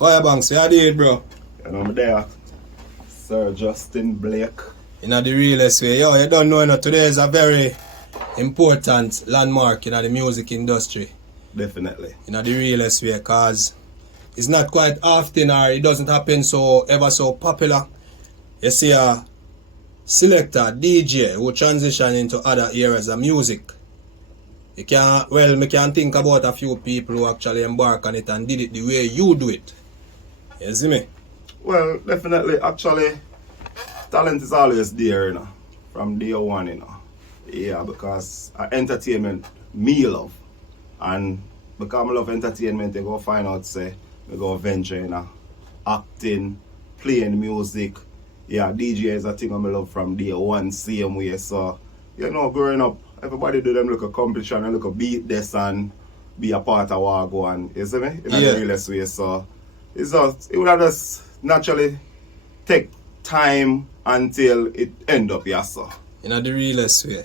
Firebanks, you did, bro. And I'm there, Sir Justin Blake. In the realest way. Yo, you don't know, today is a very important landmark in the music industry. Definitely. In the realest way, because it's not quite often or it doesn't happen so ever so popular. You see a selector, DJ who transition into other areas of music. We can think about a few people who actually embark on it and did it the way you do it. You see me? Well, definitely, actually, talent is always there, from day one, Yeah, because entertainment, me love. And because I love entertainment, I go find out, say, I go venture, acting, playing music. Yeah, DJ is a thing I love from day one, same way. So, growing up, everybody do them look a competition and look a beat this and be a part of what I go on. You see me? In the realest way. So, it would have just naturally take time until it end up, yeah, so. In the realest way.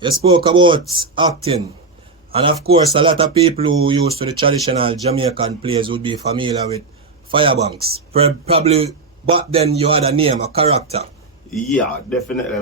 You spoke about acting. And of course, a lot of people who used to the traditional Jamaican plays would be familiar with Firebanks. Probably back then you had a name, a character. Yeah, definitely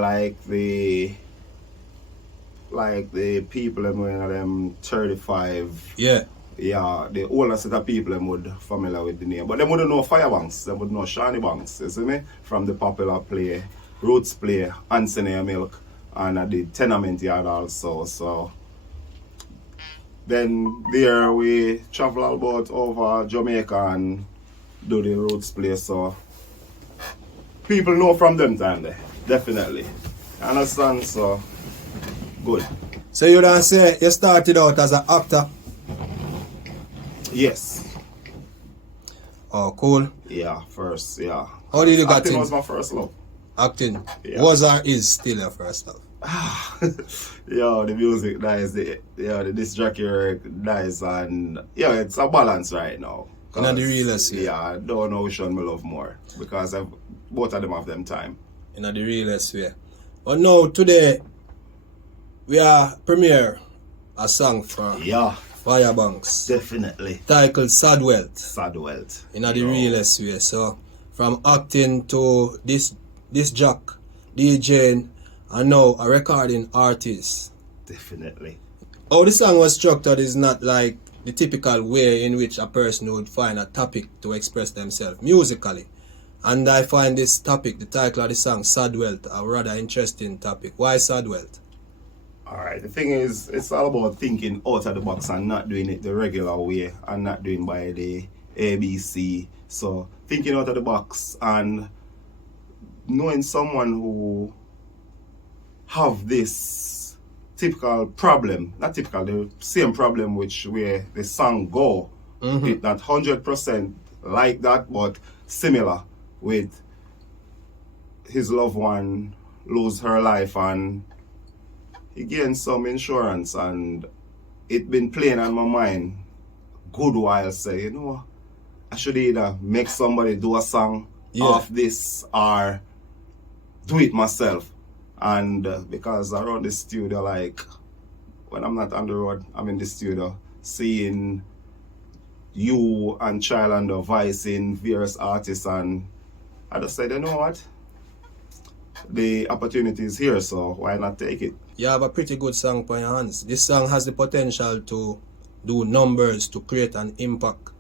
like the people them 35. Yeah. Yeah, the older set of people them would familiar with the name. But they wouldn't know Firebanks, they would know Shani Banks, you see me? From the popular play, Roots play, Anthony Milk, and the Tenement Yard also. So then there we travel about over Jamaica and do the Roots play. So people know from them time there, definitely. You understand? So good. So you don't say you started out as an actor? Yes. Oh, cool. Yeah, first, yeah. How did you get Acting in? was my first love. Acting? Yeah. Was or is still your first love? Yeah, the music dies, the disc jockey work dies, and yeah, it's a balance right now. In the realest way. Yeah, I don't know which one I love more because both of them have them time. In the realest way. But now today we are premiere a song for Firebanks. Definitely. Titled Sad Wealth. Sad Wealth. In the realest way. So from acting to this Jock, DJing, and now a recording artist. Definitely. How the song was structured is not like the typical way in which a person would find a topic to express themselves musically. And I find this topic, the title of the song, Sad Wealth, a rather interesting topic. Why Sad Wealth? Alright, the thing is, it's all about thinking out of the box and not doing it the regular way and not doing by the ABC. So, thinking out of the box and knowing someone who have this typical problem, not typical, the same problem which where the song go, it not 100% like that, but similar with his loved one lose her life and he gained some insurance, and it been playing on my mind good while. Say, I should either make somebody do a song of this or do it myself. And because around the studio, like when I'm not on the road, I'm in the studio seeing you and Child and the voicing various artists, and I just said, you know what? The opportunity is here, so why not take it? You have a pretty good song for your hands. This song has the potential to do numbers, to create an impact.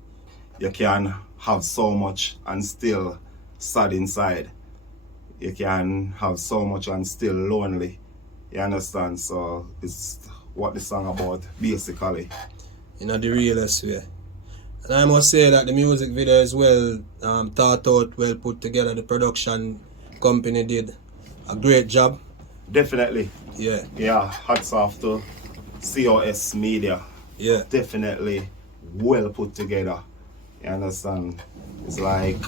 You can have so much and still sad inside. You can have so much and still lonely. You understand? So it's what the song about, basically. In the realest way. And I must say that the music video is well thought out, well put together. The production company did a great job. Definitely. Yeah. Yeah, hats off to COS Media. Yeah. Definitely well put together. You understand? It's like,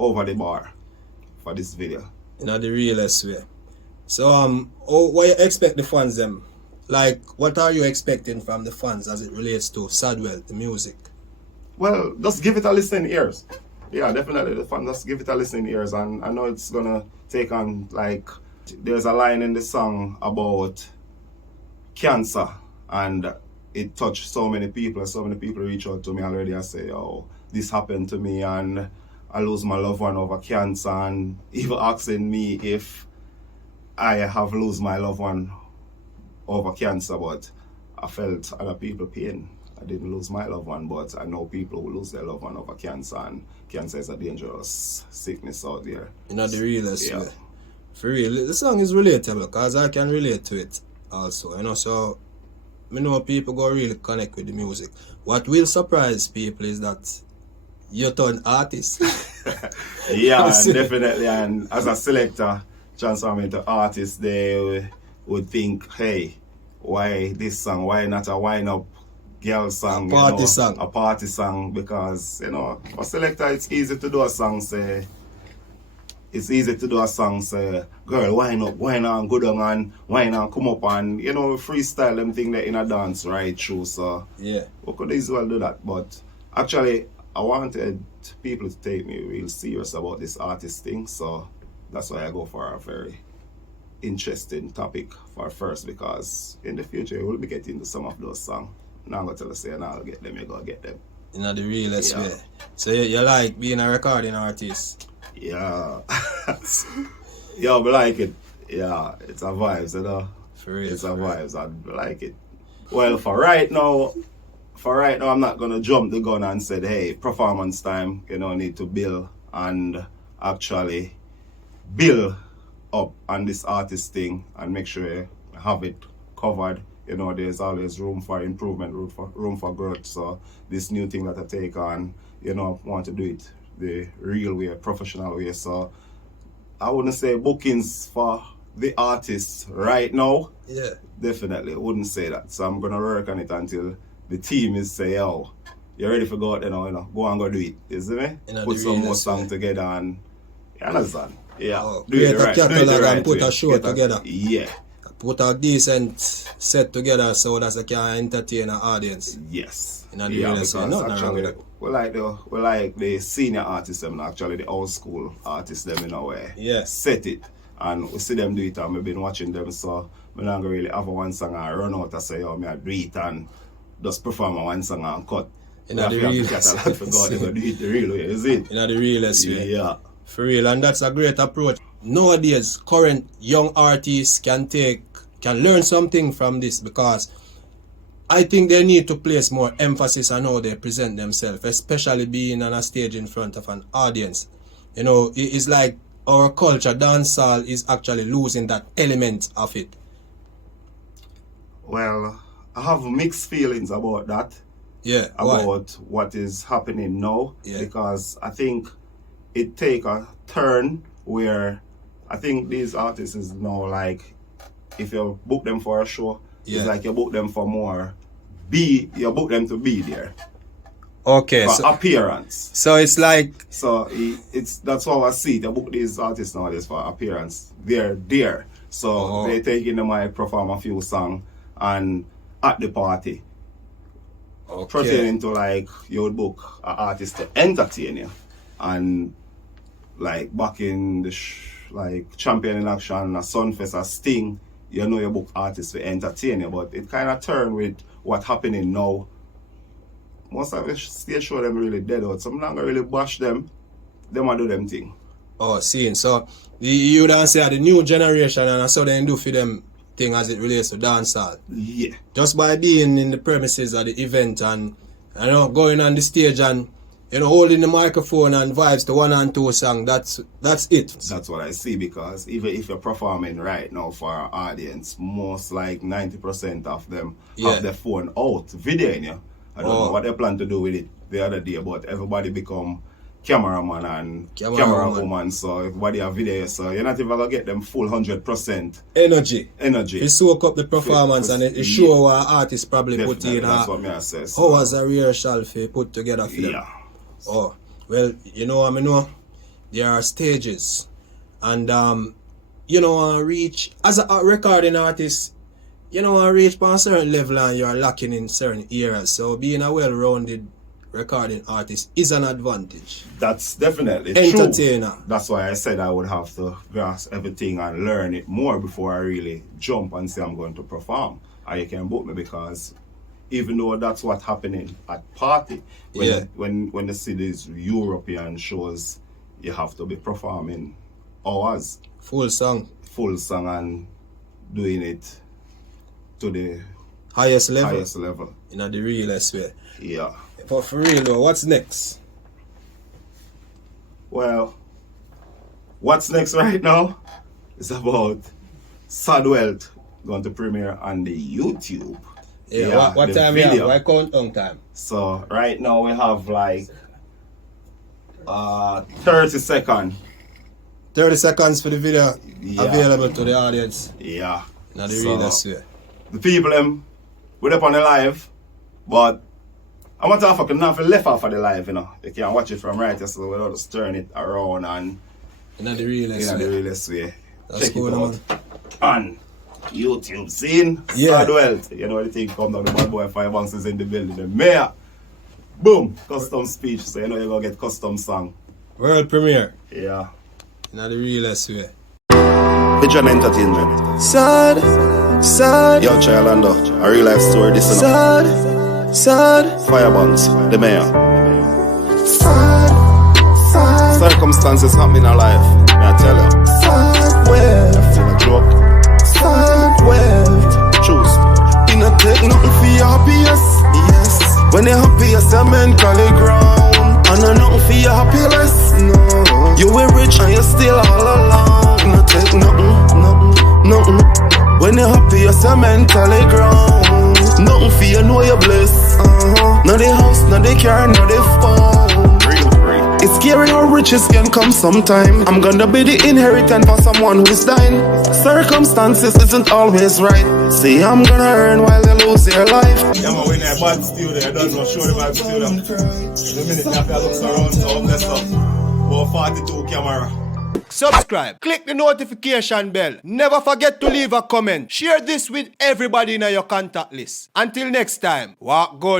over the bar for this video. In the realest way. So what you expect the fans them? Like, what are you expecting from the fans as it relates to Sad Wealth, the music? Well, just give it a listen ears. Yeah, definitely the fans just give it a listen ears, and I know it's gonna take on, like, there's a line in the song about cancer, and it touched so many people. So many people reach out to me already and say, oh, this happened to me and I lose my loved one over cancer, and even asking me if I have lose my loved one over cancer, but I felt other people pain. I didn't lose my loved one, but I know people who lose their loved one over cancer, and cancer is a dangerous sickness out there. You know, the realest Yeah. way. For real, the song is relatable because I can relate to it also, you know, so I know people go really connect with the music. What will surprise people is that you're an artist. Yeah, definitely. And as a selector, transform into artist, they would think, hey, why this song? Why not a wind-up girl song? A party song. A party song, because, you know, for selector, it's easy to do a song, say, girl, wine up, wine on, go down and wine on, come up and, you know, freestyle them thing there in a dance right through. So Yeah. we could easily do that. But actually, I wanted people to take me real serious about this artist thing. So that's why I go for a very interesting topic for first, because in the future we'll be getting to some of those songs. Now I'm going to tell you, say, now I'll get them, you go get them. You know, the realest Yeah. way. So you like being a recording artist? Yeah. Yeah, I like it. Yeah, it's a vibes, you know. For real. It's a for real. vibes. I like it. Well, for right now, I'm not gonna jump the gun and say, hey, performance time, you know, need to build and actually build up on this artist thing and make sure you have it covered. You know, there's always room for improvement, room for growth. So this new thing that I take on, you know, I want to do it the real way, professional way. So I wouldn't say bookings for the artists right now. Yeah. Definitely, I wouldn't say that. So I'm gonna work on it until the team is say, yo, you're ready for go out there now, you know, go and go do it. You see me? You know, Put the some more realest songs way. together and you understand? Yeah. Oh, Do it create a right. Do it the catalog right and put way. a show Get together. Yeah. Put a decent set together so that they can entertain an audience. Yes. You know, the Yeah, realest way. because Nothing wrong with actually that. we like the senior artists them, actually the old school artists them in a way. Yeah. Set it. And we see them do it and we've been watching them, so we not gonna really have a one song and run out and say, oh, me I do it and just perform a one song and cut. You know, the We have to realest catalog for God, they do it the real way, is it? You know, the realest way. Yeah. For real, and that's a great approach. Nowadays, current young artists can learn something from this, because I think they need to place more emphasis on how they present themselves, especially being on a stage in front of an audience. You know, it's like our culture, dancehall, is actually losing that element of it. Well, I have mixed feelings about that. Yeah, why? About what is happening now, Yeah. because I think it take a turn where I think these artists is now like, if you book them for a show, Yeah. it's like you book them for more you book them to be there Okay, for appearance. so it's like, So that's how I see it. I book these artists nowadays for appearance. They're there, so Oh. they take in the mic, perform a few songs, and at the party. okay, Pertaining to like you would book an artist to entertain you, and like back in the like Champion in Action, a Sunfest, a Sting, you know you book artists to entertain you, but it kind of turned with what happening now. Most of the stage show them really dead out, so I'm not gonna really bash them. Them a do them thing. oh, seeing. So you don't say the new generation, and so they do for them thing as it relates to dancehall. Yeah. Just by being in the premises of the event and, you know, going on the stage and, you know, holding the microphone and vibes to one and two song, that's it. That's what I see, because even if you're performing right now for our audience, most like 90% of them Yeah. have their phone out videoing you. I don't know what they plan to do with it the other day, but everybody become cameraman and camera woman, so everybody have video, so you're not even gonna get them full 100% Energy. energy. You soak up the performance and it show what artist probably put Definitely, in that's what me I say. how was a rehearsal for put together for them. Yeah. Oh, well, you know, I know there are stages, and you know, reach as a recording artist, you know, reach by a certain level and you're lacking in certain areas. So being a well-rounded recording artist is an advantage. That's definitely Entertainer. true. That's why I said I would have to grasp everything and learn it more before I really jump and say I'm going to perform. Or you can book me, because even though that's what's happening at party. When they see these European shows, you have to be performing hours. Full song. Full song and doing it to the Highest level. In the realest way. Yeah. But for real though, what's next? Well, what's next right now is about Sad Wealth going to premiere on the YouTube. Yeah, what time we have? Why countdown time? So right now we have like 30 seconds. 30 seconds for the video available to the audience. Yeah. Now the realest way. The people we're up on the live, but I want to fucking not left off of the live, you know. You can watch it from right here, so without just turn it around and in the realest way. That's Check cool, it out. man. On YouTube scene. Yeah. Sad Wealth. You know the thing come down, the bad boy 5 ounces in the building. The mayor. Boom. Custom speech. So you know you're gonna get custom song. World premiere. Yeah. In the realest way. Pigeon Entertainment. Sad. Yo, Chilando. A real life story, this is Sad. Firebanks, the mayor. Sad. Circumstances happening in life, may I tell you. Sad wealth. It's a joke. Sad wealth. Choose. You not take nothing for your happiness. Yes. When you're happy, you're mentally ground. And nothing for your happiness. No. You were rich and you're still all alone. You not take nothing. When you're happy, you're mentally ground. Nothing for you, know you're blessed. Not the house, not the car, not the phone. It's scary how riches can come sometime. I'm gonna be the inheritance for someone who's dying. Circumstances isn't always right. See, I'm gonna earn while they lose their life. Yeah, man, when they're bad still there, I don't know, show the vibe still there. The minute after I look around, so bless up. About 42 camera. Subscribe, click the notification bell. Never forget to leave a comment. Share this with everybody in your contact list. Until next time, walk good.